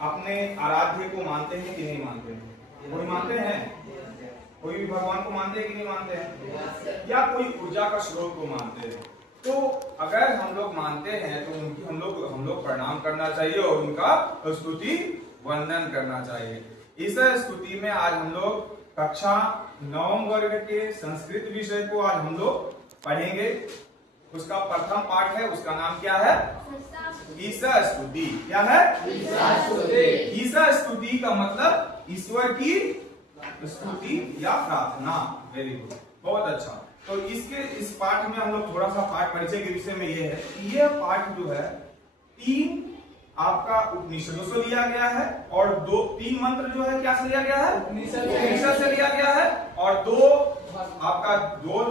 अपने आराध्य को मानते हैं कि नहीं मानते हैं? कोई मानते हैं? कोई भी भगवान को मानते हैं कि नहीं मानते हैं? या कोई ऊर्जा का स्रोत को मानते हैं? तो अगर हम लोग मानते हैं तो उनकी हम लोग प्रणाम करना चाहिए और उनका स्तुति वंदन करना चाहिए। इस स्तुति में आज हम लोग कक्षा 9 वर्ग के संस्कृत विषय को आज हम लोग पढ़ेंगे। उसका प्रथम पाठ है, उसका नाम क्या है? ईसा स्तुति। क्या है? ईसा स्तुति का मतलब ईश्वर की स्तुति या प्रार्थना। वेरी गुड, बहुत अच्छा। तो इस पाठ में हम लोग थोड़ा सा पाठ परिचय के विषय में ये है कि यह पाठ जो है 3 आपका उपनिषदों से लिया गया है और 3 मंत्र जो है क्या से लिया गया है? उपनिषद से लिया गया है और 2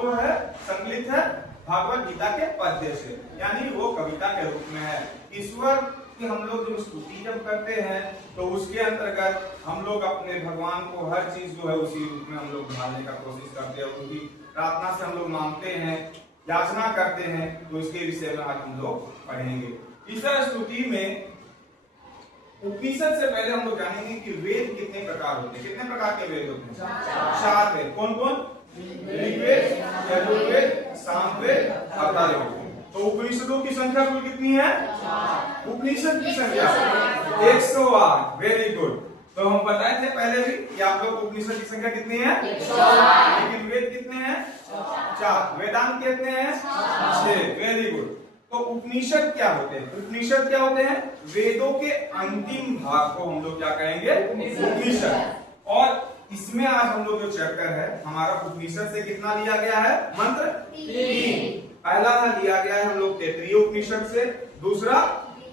जो है संकलित है भागवत गीता के पद्य से, यानी वो कविता के रूप में है। ईश्वर की हम लोग जब स्तुति जब करते हैं तो उसके अंतर्गत हम लोग अपने भगवान को हर चीज जो है उसी रूप में हम लोग ढालने का कोशिश करते हैं, उनकी प्रार्थना से हम लोग मांगते हैं, याचना करते हैं। तो इसके विषय में आज हम लोग पढ़ेंगे। ईसा स्तुति में उपनिषद से पहले हम लोग जानेंगे कि वेद कितने प्रकार होते हैं। कितने प्रकार के वेद होते हैं? 4 वेद। कौन कौन? ऋग्वेद, यजुर्वेद, सामवेद, अथर्ववेद। तो उपनिषदों की संख्या कुल कितनी है? उपनिषद की संख्या 108। Very good. तो हम बताए थे पहले भी कि आप लोग उपनिषद की संख्या कितनी है? 108। लेकिन वेद कितने हैं? 4। वेदांत कितने हैं? 6। Very good. तो उपनिषद क्या होते हैं? उपनिषद क्या होते हैं? वेदों के अंतिम भाग को हम लोग क्या कहेंगे? उपनिषद। और इसमें आज हम लोग जो चैप्टर है हमारा उपनिषद से कितना लिया गया है? मंत्र 3। पहला लिया गया है हम लोग तैत्तिरीय उपनिषद से, दूसरा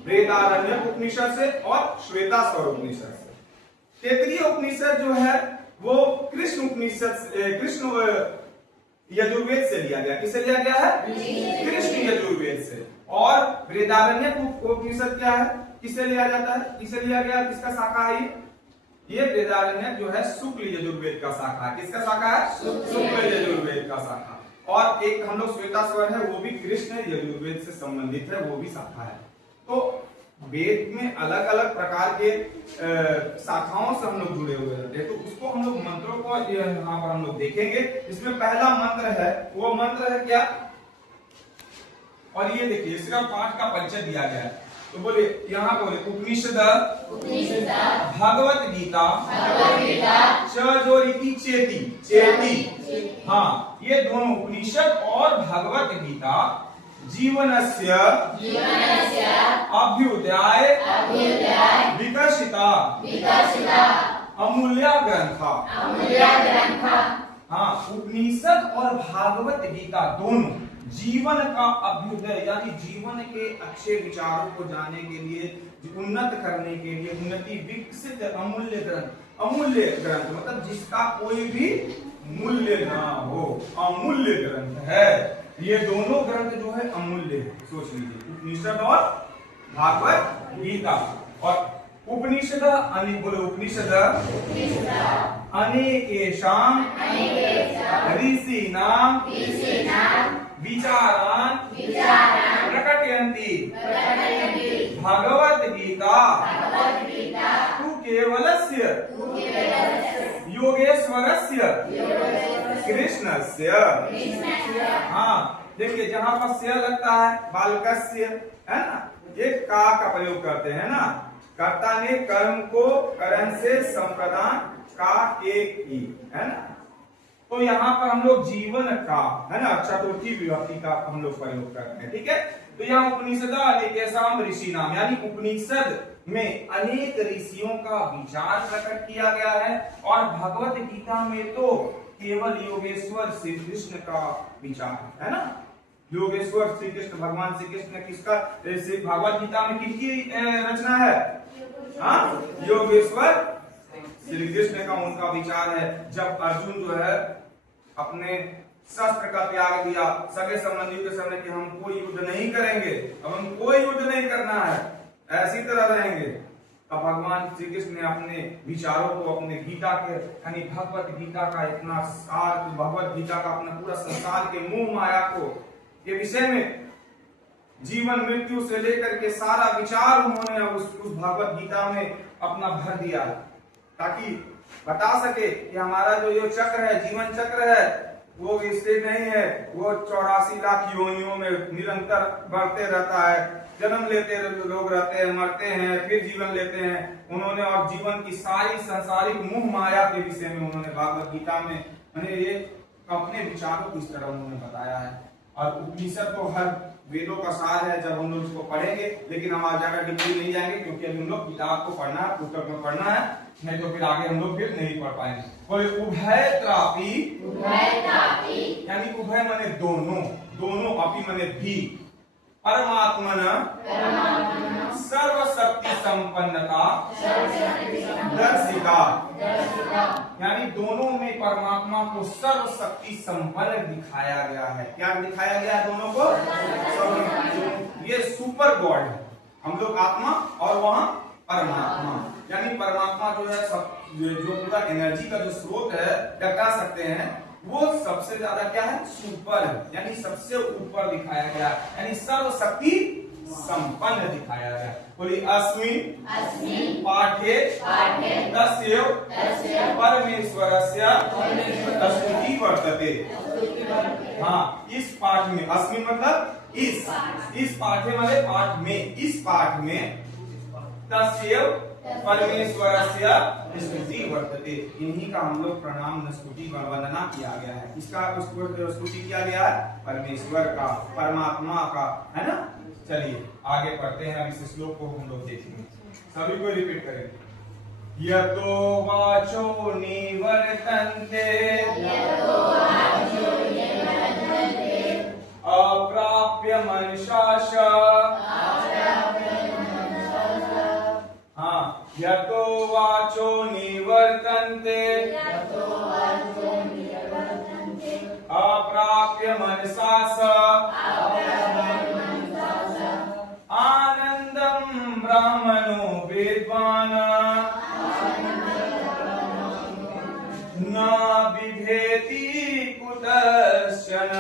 बृहदारण्यक उपनिषद से और श्वेताश्वर उपनिषद से। तैत्तिरीय उपनिषद जो है वो कृष्ण उपनिषद, कृष्ण यजुर्वेद से लिया गया। किससे लिया गया है? कृष्ण यजुर्वेद से। और बृहदारण्यक उपनिषद क्या है? किससे लिया जाता है? किससे लिया गया? किसका शाखा है ये? बृहदारण्यक जो है शुक्ल यजुर्वेद का शाखा है। किसका शाखा है? शुक्ल यजुर्वेद का शाखा। और एक हम लोग श्वेताश्वर है वो भी कृष्ण यजुर्वेद से संबंधित है, वो भी शाखा है। तो वेद में अलग अलग प्रकार के शाखाओं से हम लोग जुड़े हुए रहते हैं। तो उसको हम लोग मंत्रों को यहाँ पर हम लोग देखेंगे। इसमें पहला मंत्र है, वो मंत्र है क्या? और ये देखिए इसका पाठ का परिचय दिया गया है। तो बोले यहाँ बोले उपनिषद भगवत गीता च जो रीति चेती। हाँ, ये दोनों उपनिषद और भगवत गीता जीवनस्य अभ्युदय विकसिता अमूल्य ग्रंथा। हाँ, उपनिषद और भागवत गीता दोनों जीवन का अभ्युदय यानी जीवन के अच्छे विचारों को जानने के लिए, उन्नत करने के लिए, उन्नति विकसित अमूल्य ग्रंथ। अमूल्य ग्रंथ मतलब जिसका कोई भी मूल्य ना हो, अमूल्य ग्रंथ है। ये दोनों ग्रंथ जो है अमूल्य है। सोच लीजिए, उपनिषद और भागवत गीता। और उपनिषद बोले उपनिषद अनेकेषां ऋषीणां विचारान् प्रकटयन्ति भगवत गीता तु केवलस्य योगेश्वरस्य कृष्णस्य। हाँ, देखिए जहाँ पर से लगता है बालकस्य, है ना, ये का प्रयोग करते हैं ना। कर्ता ने कर्म को करण से संप्रदान का के की, है ना। तो यहाँ पर हम लोग जीवन का, है ना, चतुर्थी विभक्ति का हम लोग प्रयोग करते हैं। ठीक है। तो यहाँ उपनिषद अनेकेषां ऋषीणाम यानी उपनिषद में अनेक ऋषियों का विचार प्रकट किया गया है। और भगवत गीता में तो केवल योगेश्वर श्री कृष्ण का विचार है ना। योगेश्वर श्री कृष्ण, भगवान श्री कृष्ण किसका, भगवत गीता में किसकी रचना है? हाँ, योगेश्वर श्री कृष्ण का उनका विचार है। जब अर्जुन जो है अपने शस्त्र का त्याग दिया सगे संबंधियों के सामने कि हम कोई युद्ध नहीं करेंगे, अब हम कोई युद्ध नहीं करना है, ऐसी तरह रहेंगे, तब भगवान श्री कृष्ण ने अपने विचारों को, अपने गीता के यानी भगवत गीता का इतना सार, भगवत गीता का अपना पूरा संसार के मोह माया को के विषय में जीवन मृत्यु से लेकर के सारा विचार उन्होंने उस भगवत गीता में अपना भर दिया है, ताकि बता सके कि हमारा जो ये चक्र है, जीवन चक्र है, वो स्थिर नहीं है, वो 84 लाख योनियों में निरंतर बढ़ते रहता है। जन्म लेते लोग रहते हैं, मरते हैं, फिर जीवन लेते हैं। उन्होंने और जीवन की सारी सांसारिक मोह माया के विषय में उन्होंने भागवत गीता में ये अपने विचारों को इस तरह उन्होंने बताया है। और उपनिषद तो हर वेदों का सार है, जब हम लोग इसको पढ़ेंगे, लेकिन हम आज ज्यादा डिटेल नहीं जाएंगे क्योंकि अभी हम लोग किताब को पढ़ना है, पुस्तक में पढ़ना है, नहीं तो फिर आगे हम लोग फिर नहीं पढ़ पाएंगे। बोले उभय त्रापी, यानी उभय माने दोनों, दोनों, अपी माने भी, परमात्मन सर्वशक्ति संपन्नता दर्शिका, यानी दोनों में परमात्मा को सर्वशक्ति संपन्न दिखाया गया है। क्या दिखाया गया है दोनों को? ये सुपर गॉड है, हम लोग आत्मा और वहां परमात्मा, यानी परमात्मा जो है सब जो पूरा एनर्जी का जो स्रोत है, क्या कह सकते हैं, वो सबसे ज्यादा क्या है, सुपर है, यानी सबसे ऊपर दिखाया गया, यानी सर्वशक्ति संपन्न दिखाया गया। बोली अस्मिन् पाठे तस्य परमेश्वरस्य स्तुति वर्तते। हाँ, इस पाठ में, अस्मिन् मतलब इस पाठे वाले पाठ में, इस पाठ में तस्य परमेश्वरस्य स्तुति वर्तते, इन्हीं का हम लोग प्रणाम स्तुति वंदना किया गया है। इसका स्तुति किया गया है परमेश्वर का, परमात्मा का, है ना। चलिए आगे पढ़ते हैं, इस श्लोक को हम लोग देखेंगे, सभी को रिपीट करेंगे। यतो वाचो निवर्तन्ते अप्राप्य मनसाश, हाँ, यतो वाचो निवर्तन्ते अप्राप्य मनसास आनंदम ब्रह्मणो विद्वान् न बिभेति कुतश्चन।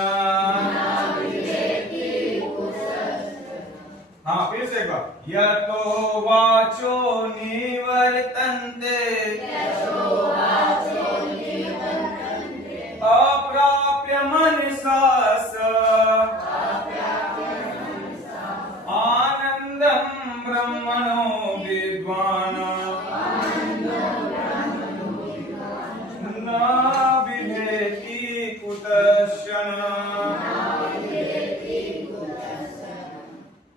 हाँ, फिर से एक बार, यतो वाचो निवर्तन्ते अप्राप्य मनसास आनंदम ब्रह्मणो विद्वान् न बिभेति कुतश्चन।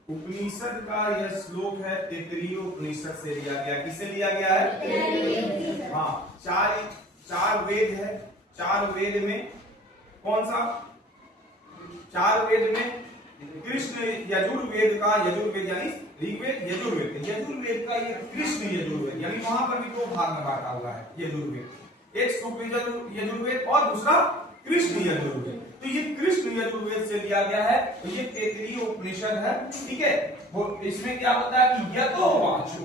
उपनिषद का यह श्लोक है, तैत्तिरीय उपनिषद से लिया गया। किससे लिया गया है? हाँ, चार वेद है। चार वेद में कौन सा? चार वेद में कृष्ण यजुर्वेद का, यजुर्वेद यानी ऋग्वेद, यजुर्वेद का ये कृष्ण यजुर्वेद, यानी वहां पर भी दो भाग में बांटा हुआ है यजुर्वेद, एक शुक्ल यजुर्वेद और दूसरा कृष्ण यजुर्वेद। तो ये कृष्ण यजुर्वेद से लिया गया है, तो ये तैत्तिरीय उपनिषद है, ठीक है। वो इसमें क्या होता है कि यतो वाचो,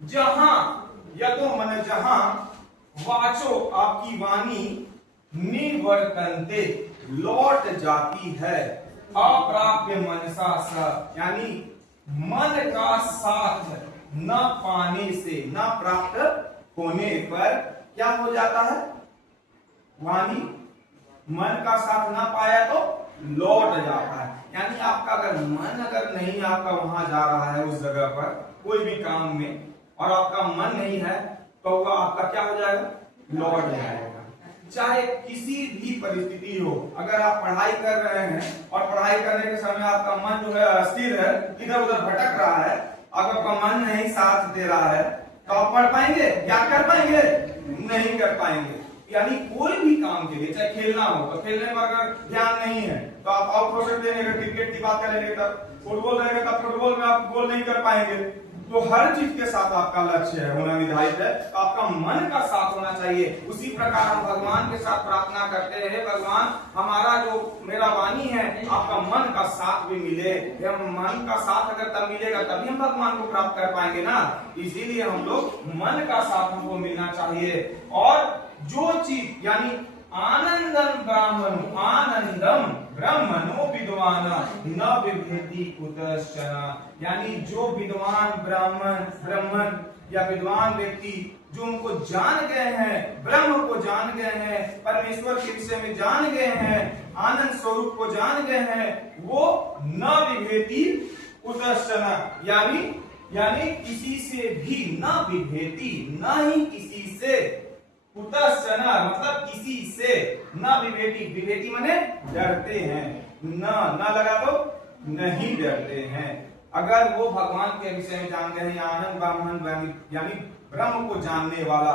जहां, यतो माने जहां, वाचो आपकी वाणी, निवर्तन्ते लौट जाती है, अप्राप्य मनसा स, यानी मन का साथ न पाने से, न प्राप्त होने पर क्या हो जाता है? वाणी मन का साथ ना पाया तो लौट जाता है। यानी आपका अगर मन अगर नहीं आपका वहां जा रहा है उस जगह पर कोई भी काम में, और आपका मन नहीं है, तो वह आपका क्या हो जाएगा? लौट जाएगा। चाहे किसी भी परिस्थिति हो, अगर आप पढ़ाई कर रहे हैं और पढ़ाई करने के समय आपका मन जो है अस्थिर है, इधर उधर भटक रहा है, अगर आपका मन नहीं साथ दे रहा है, तो आप पढ़ पाएंगे? क्या कर पाएंगे? नहीं कर पाएंगे। यानी कोई भी काम के लिए, चाहे खेलना हो, तो खेलने में अगर ध्यान नहीं है तो आप आउट हो सकते हैं। अगर क्रिकेट की बात करेंगे तब, फुटबॉल रहेगा तब फुटबॉल में आप गोल नहीं कर पाएंगे। तो हर चीज के साथ आपका लक्ष्य है होना निर्धारित है, तो आपका मन का साथ होना चाहिए। उसी प्रकार हम भगवान के साथ प्रार्थना करते हैं, भगवान हमारा जो मेरा वाणी है, आपका मन का साथ भी मिले। मन का साथ अगर तब मिलेगा तभी हम भगवान को प्राप्त कर पाएंगे ना। इसीलिए हम लोग मन का साथ हमको मिलना चाहिए। और जो चीज यानी आनंदम ब्राह्मण, आनंदम ब्रह्मणो विद्वान न बिभेति कुतश्चन, यानी जो विद्वान ब्राह्मण या विद्वान व्यक्ति जो उनको जान गए हैं, ब्रह्म को जान गए हैं, परमेश्वर के विषय में जान गए हैं, आनंद स्वरूप को जान गए हैं, वो न विभेति कुतश्चन, यानी किसी से भी न विभेति, न ही किसी से, कुतश्चन मतलब किसी से, न विभेति, विभेति माने डरते हैं, न लगा तो नहीं डरते हैं। अगर वो भगवान के विषय में जान गए हैं, आनंद ब्राह्मण यानी ब्रह्म को जानने वाला,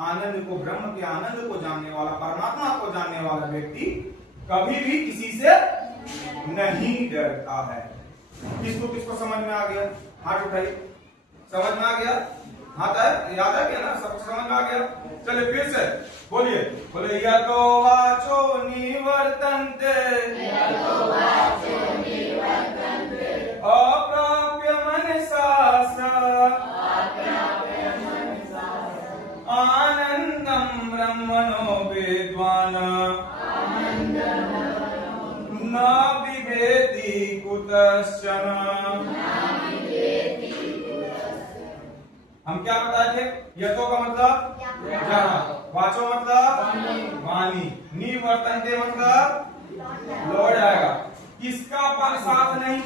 आनंद को, ब्रह्म के आनंद को जानने वाला, परमात्मा को जानने वाला व्यक्ति कभी भी किसी से नहीं डरता है। किसको समझ में आ गया? हाथ उठाइए। समझ में आ गया? हाथ है, याद है क्या ना? सबको समझ में आ गया? चलिए फिर से बोलिए यतो वाचो निवर्तन्ते अप्राप्य मनसा आनंदम ब्रह्मणो विद्वान् न बिभेति कुतश्चन। हम क्या बताए थे? यतो का मतलब जाना, वाचो मतलब वाणी, निवर्तन्ते मतलब लौट जाएगा। किसका साथ नहीं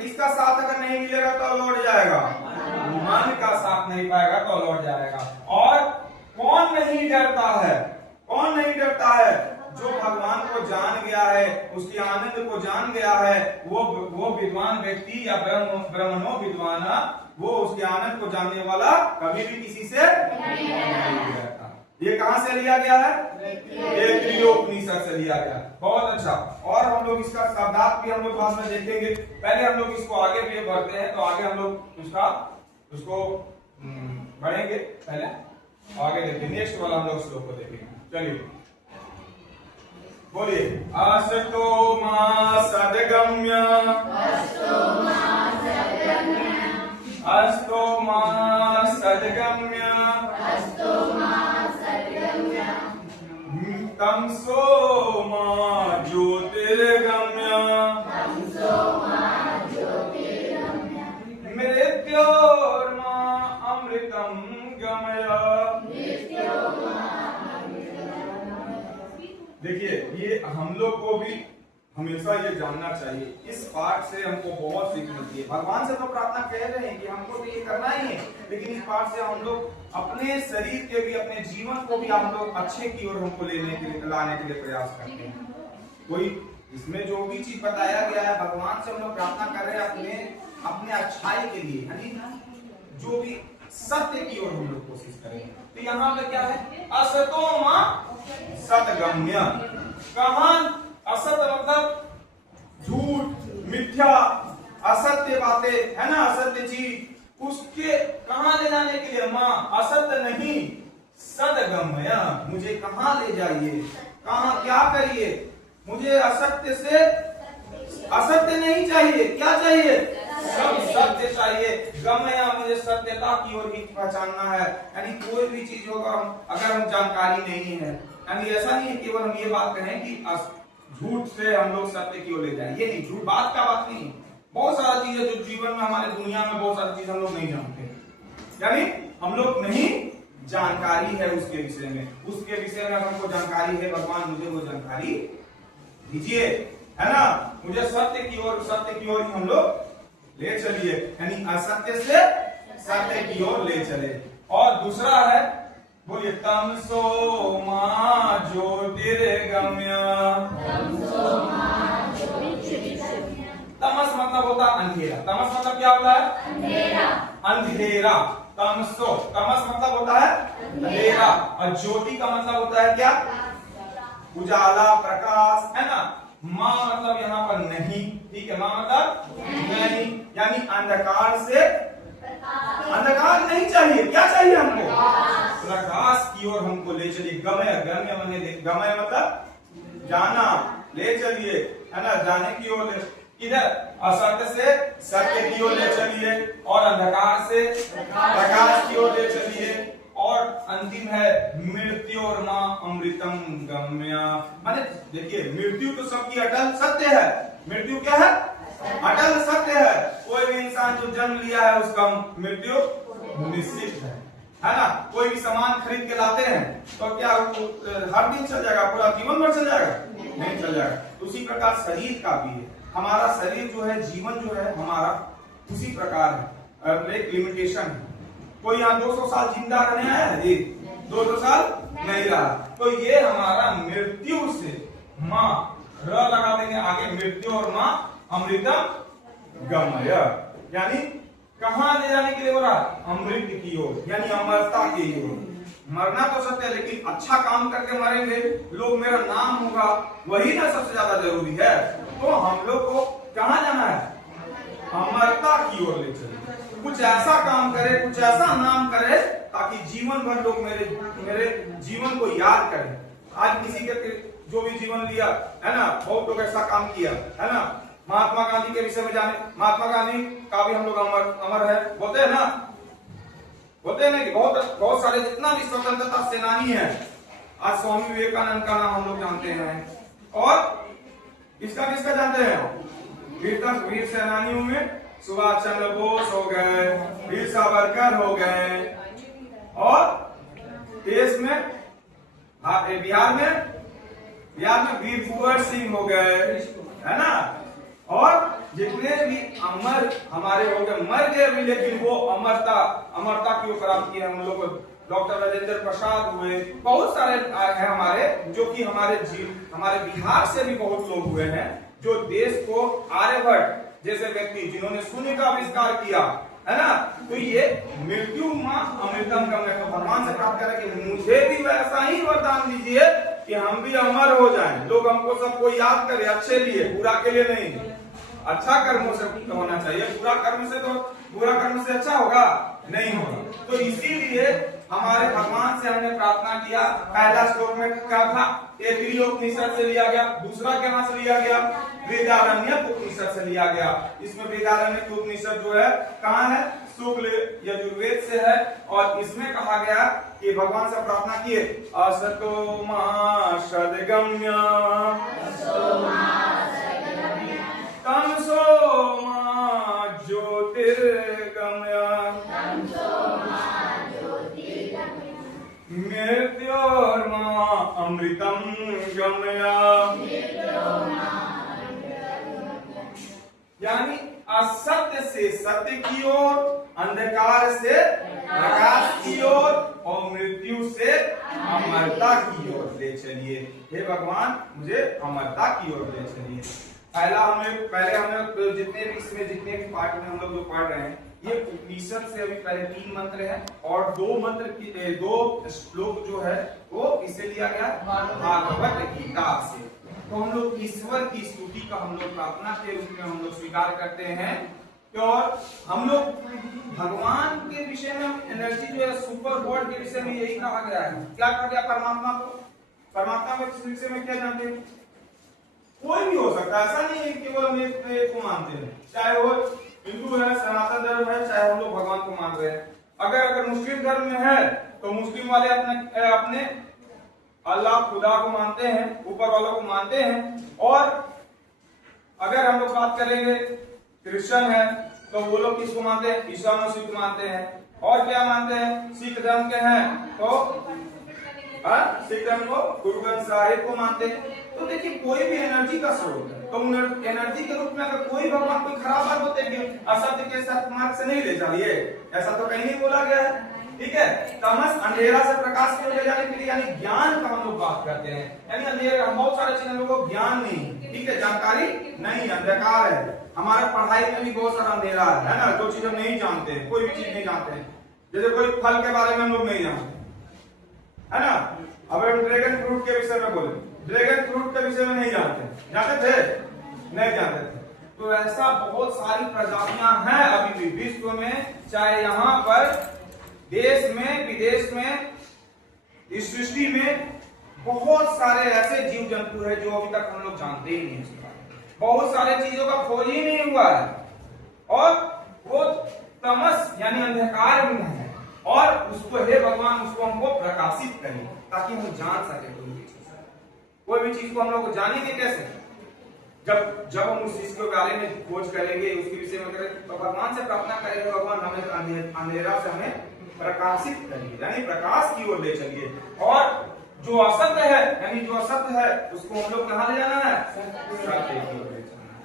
किसका साथ अगर नहीं मिलेगा तो लौट जाएगा, मन का साथ नहीं पाएगा तो लौट जाएगा। और कौन नहीं डरता है? कौन नहीं डरता है? जो भगवान को जान गया है, उसके आनंद को जान गया है, वो विद्वान व्यक्ति या ब्रह्मणो विद्वान, वो उसके आनंद को जानने वाला कभी भी किसी से नहीं डरता। ये कहां से लिया गया है? ये त्रियोपनिषद से लिया गया। बहुत अच्छा। और हम लोग इसका शब्दार्थ भी हम लोग बाद में देखेंगे। पहले हम लोग इसको आगे भी बढ़ते हैं, तो आगे हम लोग उसको बढ़ेंगे। पहले आगे देखेंगे, नेक्स्ट वाला हम लोग श्लोक को देखेंगे। चलिए बोलिए असतो मा सद्गम्य तमसो मा ज्योतिर्गम्य मृत्योर्मा अमृतम गमय। देखिए, ये हम लोग को भी हमेशा ये जानना चाहिए। इस पाठ से हमको बहुत सीख मिलती है। भगवान से तो प्रार्थना कह रहे हैं कि हमको तो ये करना ही है, लेकिन इस पाठ से हम लोग अपने शरीर के भी, अपने जीवन को भी हम लोग अच्छे की ओर हमको लाने के लिए प्रयास करते हैं। कोई इसमें जो भी चीज बताया गया है, भगवान से हम लोग प्रार्थना कर रहे हैं अपने अच्छाई के लिए, यानी जो भी सत्य की ओर हम लोग कोशिश करें। तो यहाँ पे क्या है? असतो मा सद्गम्य। कहां असत मतलब झूठ, मिथ्या, असत्य बातें है ना, असत्य चीज, उसके कहां ले जाने के लिए? मां असत्य नहीं, सद्गम्य, मुझे कहां ले जाइए, कहां क्या करिए? मुझे असत्य से, असत्य नहीं चाहिए, क्या चाहिए? सब सत्य चाहिए। गमया, मुझे सत्यता की ओर ही पहचानना है। यानी कोई भी चीज होगा, अगर हम जानकारी नहीं है, यानी ऐसा नहीं है केवल हम ये बात कहें कि झूठ से हम लोग सत्य की ओर ले जाए, ये नहीं, झूठ बात का बात नहीं। बहुत सारा चीज है जो जीवन में, हमारे दुनिया में बहुत सारी चीज हम लोग नहीं जानते, यानी हम लोग नहीं जानकारी है उसके विषय में, उसके विषय में हमको जानकारी है, भगवान मुझे वो जानकारी दीजिए, है ना। मुझे सत्य की ओर ही हम लोग ले चलिए, यानी असत्य से सत्य की ओर ले चले। और दूसरा है, बोलिए तमसो मा ज्योतिर्गम्य। तमस मतलब होता है अंधेरा। तमस मतलब क्या होता है? अंधेरा। तमसो, तमस मतलब होता है अंधेरा, और ज्योति का मतलब होता है क्या? उजाला, प्रकाश, है ना। माँ मतलब यहाँ पर नहीं, ठीक है, माँ मतलब नहीं, यानी अंधकार से, अंधकार नहीं चाहिए, क्या चाहिए हमको? प्रकाश की ओर हमको ले चलिए। गमय, गमय मतलब जाना, ले चलिए, है ना, जाने की ओर ले, इधर असत्य से सत्य की ओर ले चलिए, और अंधकार से प्रकाश की ओर ले चलिए, और अंतिम अंतिम है मृत्योर्मा अमृतम गम्य। माने देखिए मृत्यु तो सबकी अटल सत्य है। मृत्यु क्या है? अटल सत्य है। कोई भी इंसान जो जन्म लिया है उसका मृत्यु निश्चित है ना। कोई भी सामान खरीद के लाते हैं तो क्या हर दिन चल जाएगा, पूरा जीवन भर चल जाएगा? नहीं चल जाएगा। उसी प्रकार शरीर का भी है। हमारा शरीर जो है, जीवन जो है हमारा उसी प्रकार है, एक लिमिटेशन है। कोई यहाँ 200 साल जिंदा रहने आया है जी? 200 साल नहीं रहा। तो ये हमारा मृत्यु से माँ र लगा देंगे आगे, मृत्यु और माँ अमृतम गमय, यानी कहाँ ले जाने के लिए हो रहा? अमृत की ओर, यानी अमरता की ओर। मरना तो सत्य है, लेकिन अच्छा काम करके मरेंगे, लोग मेरा नाम होगा, वही ना सबसे ज्यादा जरूरी है। तो हम लोग को कहाँ जाना है? अमरता की ओर ले चले। कुछ ऐसा काम करे, कुछ ऐसा नाम करे ताकि जीवन भर लोग मेरे जीवन को याद करें। आज किसी के जो भी जीवन लिया है ना, बहुत लोग ऐसा काम किया है ना। महात्मा गांधी के विषय में जाने, महात्मा गांधी का भी हम लोग अमर है बोलते हैं ना, बोलते हैं ना कि बहुत सारे जितना भी स्वतंत्रता सेनानी है, आज स्वामी विवेकानंद का नाम हम लोग जानते हैं, और किसका जानते हैं? वीर सेनानियों में सुभाष चंद्र बोस हो गए, वीर सावरकर हो गए, और देश में बिहार में वीर कुंवर सिंह हो गए, है ना। और जितने भी अमर हमारे हो गए, मर गए भी लेकिन वो अमरता की ओर प्राप्त किए हम लोग। डॉक्टर राजेंद्र प्रसाद हुए, बहुत सारे हैं हमारे, जो कि हमारे बिहार से भी बहुत लोग हुए हैं, जो देश को आर्यभट्ट जैसे व्यक्ति जिन्होंने शून्य का आविष्कार किया, है ना। तो ये मृत्यु मां अमृतम गम्य, तो भगवान से प्राप्त करें कि मुझे भी वैसा ही वरदान दीजिए कि हम भी अमर हो जाएं, लोग हमको सबको याद करें, अच्छे लिए, बुरा के लिए नहीं। अच्छा कर्मों से होना चाहिए, बुरा कर्म से अच्छा होगा नहीं होगा। तो इसीलिए हमारे भगवान से हमने प्रार्थना किया। पहला श्लोक में क्या था? तैत्तिरीयोपनिषद से लिया गया। दूसरा क्या से लिया गया? बृहदारण्यक उपनिषद से लिया गया। इसमें बृहदारण्यक उपनिषद जो है कहाँ है? शुक्ल यजुर्वेद से है, और इसमें कहा गया कि भगवान से प्रार्थना किए, असतो मा सद्गम्य तमसो मा ज्योतिर्गमय मृत्योर्मा अमृतम गमय। यानी असत्य से सत्य की ओर, अंधकार से प्रकाश की ओर, और मृत्यु से अमरता की ओर ले चलिए। हे भगवान, मुझे अमरता की ओर ले चलिए। पहले हमने जितने भी पाठ में हम लोग जो पढ़ रहे हैं, ये उपनिषद से अभी पहले 3 मंत्र हैं, और 2 श्लोक जो है वो इसे लिया गया भागवत गीता से। तो हम लोग ईश्वर की स्तुति का हम लोग प्रार्थना के रूप में हम लोग स्वीकार करते हैं, और हम लोग भगवान के विषय में, एनर्जी जो है सुपर गॉड के विषय में यही कहा गया है। क्या कहा गया? परमात्मा में किस विषय में क्या जानते हैं? कोई भी हो सकता है, ऐसा नहीं है केवल हम एक को मानते हैं, चाहे वो हिंदू है, सनातन धर्म है, चाहे हम लोग भगवान को मान रहे हैं। अगर मुस्लिम धर्म में है तो मुस्लिम वाले अपने अल्लाह खुदा को मानते हैं, ऊपर वालों को मानते हैं। और अगर हम लोग बात करेंगे क्रिश्चियन है तो वो लोग किसको मानते हैं? ईसा मसीह को मानते हैं। और क्या मानते हैं? सिख धर्म के हैं तो सिख धर्म को गुरु ग्रंथ साहिब को मानते हैं। तो देखिए, कोई भी एनर्जी का स्रोत है, तो एनर्जी के रूप में अगर कोई भगवान कोई खराब बात होते हैं कि असत्य के सत्य मार्ग से नहीं ले जाइए, ऐसा तो कहीं नहीं बोला गया है। ठीक है, तमस अंधेरा से प्रकाश की ओर ले जाने के लिए, यानी ज्ञान का हम लोग बात करते हैं। यानी अंधेरा, बहुत सारे चीजें लोगों को ज्ञान नहीं, ठीक है, जानकारी नहीं, अंधकार है। हमारे पढ़ाई में भी बहुत सारा अंधेरा है ना, जो चीज हम नहीं जानते हैं, कोई भी चीज नहीं जानते हैं। जैसे कोई फल के बारे में हम लोग नहीं जानते, है ना। अब हम ड्रैगन फ्रूट के विषय में बोले, ड्रैगन फ्रूट के विषय में नहीं जानते थे? नहीं जानते थे। तो ऐसा बहुत सारी प्रजातियां हैं अभी भी विश्व में, चाहे यहाँ पर देश में, विदेश में, इस सृष्टि में बहुत सारे ऐसे जीव जंतु है जो अभी तक हम लोग जानते ही नहीं। बहुत सारे चीजों का खोज ही नहीं हुआ है, और वो तमस यानी अंधकार में है, और उसको हे भगवान उसको हमको प्रकाशित करें ताकि हम जान सके कोई भी चीज को हम लोग को जानेंगे कैसे जब हम उस चीज के बारे में खोज करेंगे उसके विषय में करेंगे तो भगवान से प्रार्थना करेंगे भगवान हमें अंधेरा से हमें प्रकाशित करिए यानी प्रकाश की ओर ले चलिए और जो असत्य है यानी जो असत्य है उसको हम लोग कहाँ ले जाना है सत्य की ओर ले जाना है।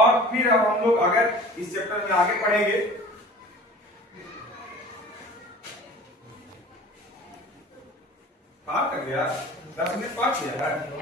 और फिर अब हम लोग अगर इस चैप्टर में आगे पढ़ेंगे पार कर गया 10 मिनट पार किया है।